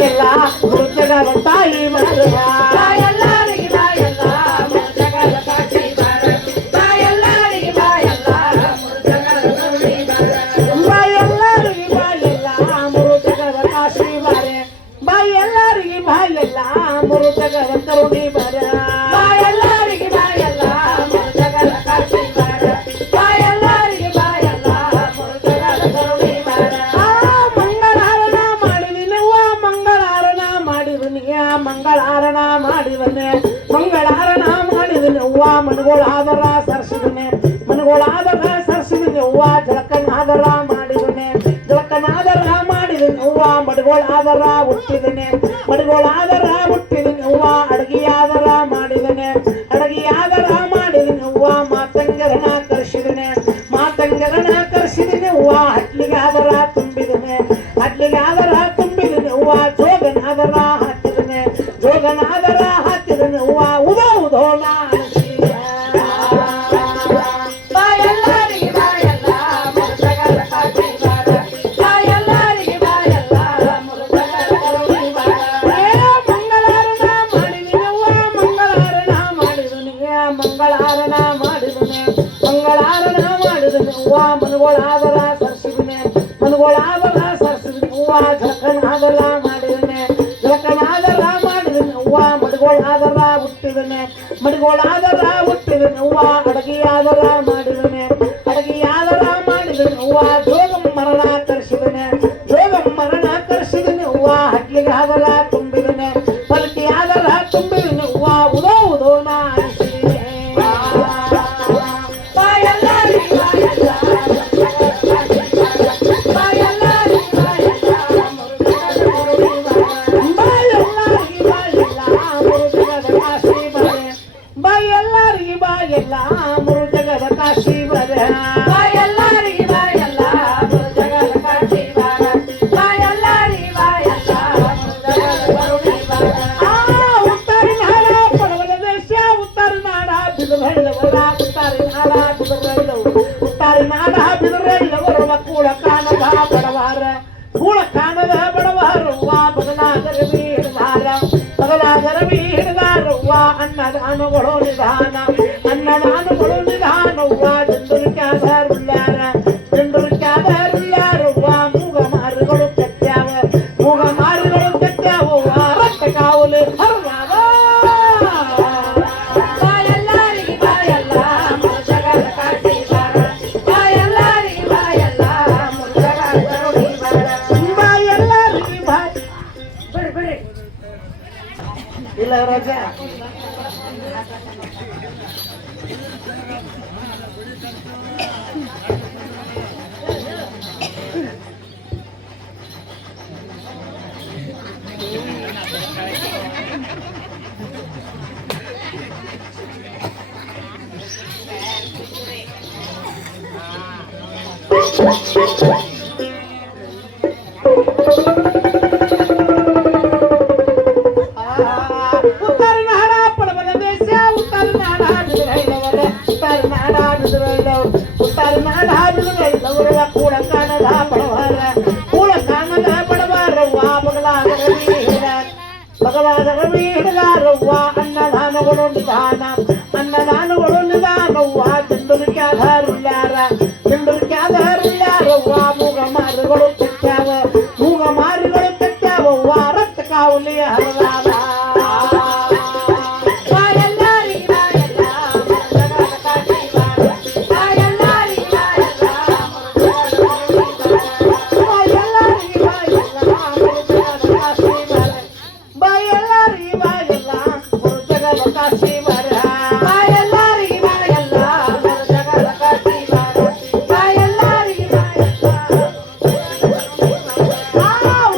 ಎಲ್ಲ ಮೃತಗದ ತಾಯಿ ಬರ ಎಲ್ಲರಿಗೆ ಬಾ ಎಲ್ಲ ಮುರುಜಗದ ಕಾಶಿ ಬಾರ ಎಲ್ಲರಿಗೆ ಬಾ ಎಲ್ಲ ಮುರುಜಗದ ಕರುಣಿ ಬಾರ ಎಲ್ಲರಿಗೆ ಬಾ ಎಲ್ಲ ಮೃತಗದ ಕಾಶಿ ಬಾರೆ ಬಾ ಎಲ್ಲರಿಗೆ ಬಾ ಎಲ್ಲ ಮೃತಗದ ಕರುಣಿ ಬರ ಎಲ್ಲರಿಗೆ ಬಾ ಎಲ್ಲ ಮುರುಜಗದ ಕಾಶಿ ಬಾರ ಎಲ್ಲರಿಗೆ ಬಾ ಎಲ್ಲ ಮುರುಜಗದ ಕರುಣಿ ಬಾರ ಮಂಗಳಾರಣ ಮಾಡಿದಿನವ್ವ ಮಂಗಳಾರಣ ಮಾಡಿದನಿ ಮಂಗಳಾರಣ ಮಾಡಿದನೆ ಮಂಗಳಾರಣ ಮಾಡಿದನವ್ವ ಮನಗೋಳಾದರ ಸರಿಸಿದನೆ ಮನಗೋಳಾದರ ಸರಿಸಿದನವ್ವ ಜಳಕನಾದರ ಮಾಡಿದನೆ ಜಳಕನಾದರ ಮಾಡಿದನವ್ವ ಮಡಗೋಳಾದರ ಹುಟ್ಟಿದನೆ ಮಡಗೋಳಾದರ ಹುಟ್ಟಿದನವ್ವ ಅಡಗಿಯಾದರ ಮಾಡಿದನೆ ಅಡಗಿಯಾದರ ಮಾಡಿದನವ್ವ ಮಾತಂಗರಣ ಕರೆಸಿದನೆ ಮಾತಂಗರಣ ಕರೆಸಿದನವ್ವ ಹಟ್ಲಿಗಾದರ ತುಂಬಿದನೆ ಹಟ್ಲಿಗಾದರ ತುಂಬಿದನವ್ವ ಜೋಗನಾದರ ಹಾಕಿದನೆ ಜೋಗನಾದರ ಹಾಕಿದನವ್ವ ಉದೋ ಉದೋ ಎಲ್ಲರಿಗೆ ಬಾ ಎಲ್ಲ ಮುರುಜಗದ ಕಾಶಿ ಬಾರ ಎಲ್ಲರಿಗೆ ಬಾ ಎಲ್ಲ ಮುರುಜಗದ ಕರುಣಿ ಬಾರ ಮಂಗಳಾರಣ ಮಾಡಿದನವ್ವ ಮಂಗಳಾರಣ ಮಾಡಿದನಿಗೆ ಮಂಗಳಾರಣ ಮಾಡಿದನೆ ಮಂಗಳಾರಣ ಮಾಡಿದನವ್ವ ಮನಗೋಳಾದರ ಸರಿಸಿದನೆ ಮನಗೋಳಾದರ ಸರಿಸಿದನವ್ವ ಜಳಕನಾದರ ಮಾಡಿದನೆ ಜಳಕನಾದರ ಮಾಡಿದನವ್ವ ಮಡಗೋಳಾದರ ಹುಟ್ಟಿದನೆ ಮಡಗೋಳಾದರ ಹುಟ್ಟಿದನವ್ವ ಅಡಗಿಯಾದರ ಮಾಡಿದನೆ ಅಡಗಿಯಾದರ ಮಾಡಿದನವ್ವ ಜೋಗಮ್ಮರಣ ಕರೆಸಿದನೆ ಜೋಗಮ್ಮರಣ ಕರೆಸಿದನವ್ವ ಹಟ್ಲಿಗಾದರ ತುಂಬಿದನೆ ಪಲ್ಕಿಯಾದರ ತುಂಬಿದನವ್ವ ಉದೋ ಉದೋ ನಾರಿಸಿದೆ ಎಲ್ಲರಿಗೆ ಬಾ ಎಲ್ಲ ಮುರುಜಗದ ಕಾಶಿ ಬಾರ ಎಲ್ಲರಿಗೆ ಬಾ ಎಲ್ಲ ಮುರುಜಗದ ಕರುಣಿ ಬಾರ ಎಲ್ಲರಿಗೆ ಬಾ ಎಲ್ಲ ಮೃತಗದ ಕಾಶಿ ಬರ ಎಲ್ಲರಿಗೆ ಬಾ ಎಲ್ಲ ಮುರುಜಗದ ಕಾಶಿ ಬಾರ ಎಲ್ಲರಿಗೆ ಬಾ ಎಲ್ಲ ಮುರುಜಗದ ಕರುಣಿ ಬಾರ ಉತ್ತರ ನಾಡ ಪಡವಲ ದೇಶ ಉತ್ತರ ನಾಡ ಬಿದುರಳ್ಳವರ ಉತ್ತರ ನಾಡ ಬಿದುರಳ್ಳವರು ಉತ್ತರ ನಾಡ ಬಿದುರಳ್ಳವರು ಕೂಳ ಕಾಣದ ಬಡವಾರ ಕೂಳ ಕಾಣದ ಬಡವಾರವ್ವ ಬದಲಾಗರವಿ ಹಿಡಿದಾರ ಬದಲಾಗರವಿ ಹಿಡಿದಾರವ್ವ ಅನ್ನದಾನಗಳು ನಿಧಾನ ಅನ್ನದಾನಗಳು ನಿಧಾನವ್ವ ಜಂಡುರಿಕ್ಯಾದರುಳ್ಳ್ಯಾರ ಜಂಡುರಿಕ್ಯಾದರುಳ್ಳ್ಯಾರವ್ವ ಮೂಗ ಮಾರುಗಳು ಕೆತ್ಯಾವ ಮೂಗ ಮಾರುಗಳು ಕೆತ್ಯಾವವ್ವ ರಕ್ತ ಕಾವಲು ಹರಿದಾವ ಎಲ್ಲರಿಗೆ ಬಾ ಎಲ್ಲ ಮುರುಜಗದ ಕಾಶಿ ಬಾರ ಎಲ್ಲರಿಗೆ ಬಾ ಎಲ್ಲ ಮುರುಜಗದ ಕರುಣಿ ಬಾರ ಎಲ್ಲರಿಗೆ ಬಾ ಬಿಡಿ ಬಿಡಿ ಇಲ್ಲ ರಾಜ ಉತ್ತರ ನಾಡ ಪಡವಲ ದೇಶ ಉತ್ತರ ನಾಡ ಬಿದುರಳ್ಳವರ ಉತ್ತರ ನಾಡ ಬಿದುರಳ್ಳವರು ಉತ್ತರ ನಾಡ ಬಿದುರಳ್ಳವರ ಕೂಳ ಕಾಣದ ಬಡವಾರ ಕೂಳ ಕಾಣದ ಬಡವಾರವ್ವ ಬಗಲಾಗರವಿ ಹಿಡಿದಾರವ್ವ ಅನ್ನದಾನಗಳು ನಿಧಾನ ಅನ್ನದಾನಗಳು ನಿಧಾನವ್ವ ಜಂಡುರಿಕ್ಯಾದರುಳ್ಳ್ಯಾರ ಜಂಡುರಿಕ್ಯಾದರುಳ್ಳ್ಯಾರವ್ವ ಮೂಗ ಮಾರುಗಳು ಕೆತ್ಯಾವ ಮೂಗ ಮಾರುಗಳು ಕೆತ್ಯಾವವ್ವ ರಕ್ತ ಕಾವಲಿ ಹರಿದಾವ ಎಲ್ಲರಿಗೆ ಬಾ ಎಲ್ಲ ಮುರುಜಗದ ಕಾಶಿ ಬಾರ ಎಲ್ಲರಿಗೆ ಬಾ ಎಲ್ಲ ಮುರುಜಗದ ಕರುಣಿ ಬಾರ ಎಲ್ಲರಿಗೆ ಬಾ ಎಲ್ಲ ಮೃತಗದ ಕಾಶಿ ಬರ ಎಲ್ಲರಿಗೆ ಬಾ ಎಲ್ಲ ಮುರುಜಗದ ಕಾಶಿ ಬಾರ ಎಲ್ಲರಿಗೆ ಬಾ ಎಲ್ಲ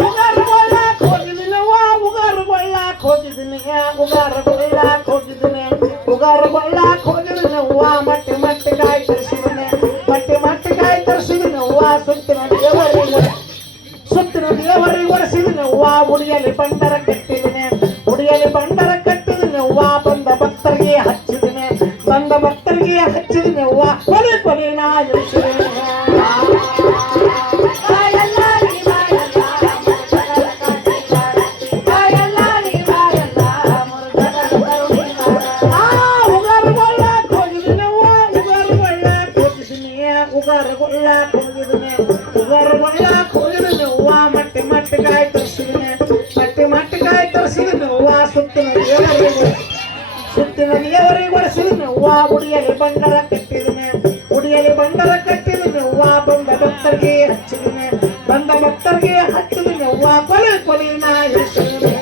ಉಗಾರಗೊಳ್ಳಾಕ್ ಹೋಗಿದ್ದೀನವ್ವ ಉಗಾರಗೊಳ್ಳಾಕ್ ಹೋಗಿದ್ದೀನಿ ಉಗಾರಗೊಳ್ಳಾಕ್ ಹೋಗಿದ್ದೀನಿ ಉಗಾರಗೊಳ್ಳಾಕ್ ಹೋಗಿದ್ದೀನವ್ವ ಮಟ್ಟಿ ಮಟ್ಟಿಕಾಯಿ ತರಿಸಿದ್ದೀನಿ ಮಟ್ಟಿ ಮಟ್ಟಿಕಾಯಿ ತರಿಸಿದ್ದೀನವ್ವ ಸುತ್ತಿನ ದೇವರಿಗೆ ಒರೆಸಿದ್ದೀನವ್ವ ಉಡಿಯಲ್ಲಿ ಬಂಡರ ಕಟ್ಟಿದ್ದೀನಿ ಉಡಿಯಲ್ಲಿ ಬಂಡರ ಕಟ್ಟಿದ್ದೀನವ್ವ ಬಂದ ಭಕ್ತರಿಗೆ ಹಚ್ಚಿದ್ದೀನಿ ಬಂದ ಭಕ್ತರಿಗೆ ಹಚ್ಚಿದ್ದೀನವ್ವ ಕೊನೆ ಕೊನೆ ನಾ ಇಳಿಸಿದ್ದೀನಿ ಎಲ್ಲರಿಗೆ ಬಾ ಎಲ್ಲ ಮುರುಜಗದ ಕಾಶಿ ಬಾರ ತರಿಸಿದನೆ ಮಟ್ಟಿ ಮಟ್ಟಿಕಾಯಿ ತರಿಸಿದನೆ ಹೂವ ಸುತ್ತಿನ ದೇವರಿಗೆ ಒಡಿಸಿದನೆ ಹೂವ ಗುಡಿಯಲ್ಲಿ ಬಂಡರ ಕಟ್ಟಿದನೆ ಗುಡಿಯಲ್ಲಿ ಬಂಡರ ಕಟ್ಟಿದನೆ ಹೂವ ಬಂದ ಭಕ್ತರಿಗೆ ಹಚ್ಚಿದನೆ ಬಂದ ಭಕ್ತರಿಗೆ ಹಚ್ಚಿದನೆ ಹೂವ ಕೊಲೆ ಕೊಲೆ ನಾ ಇರಿಸಿದನೆ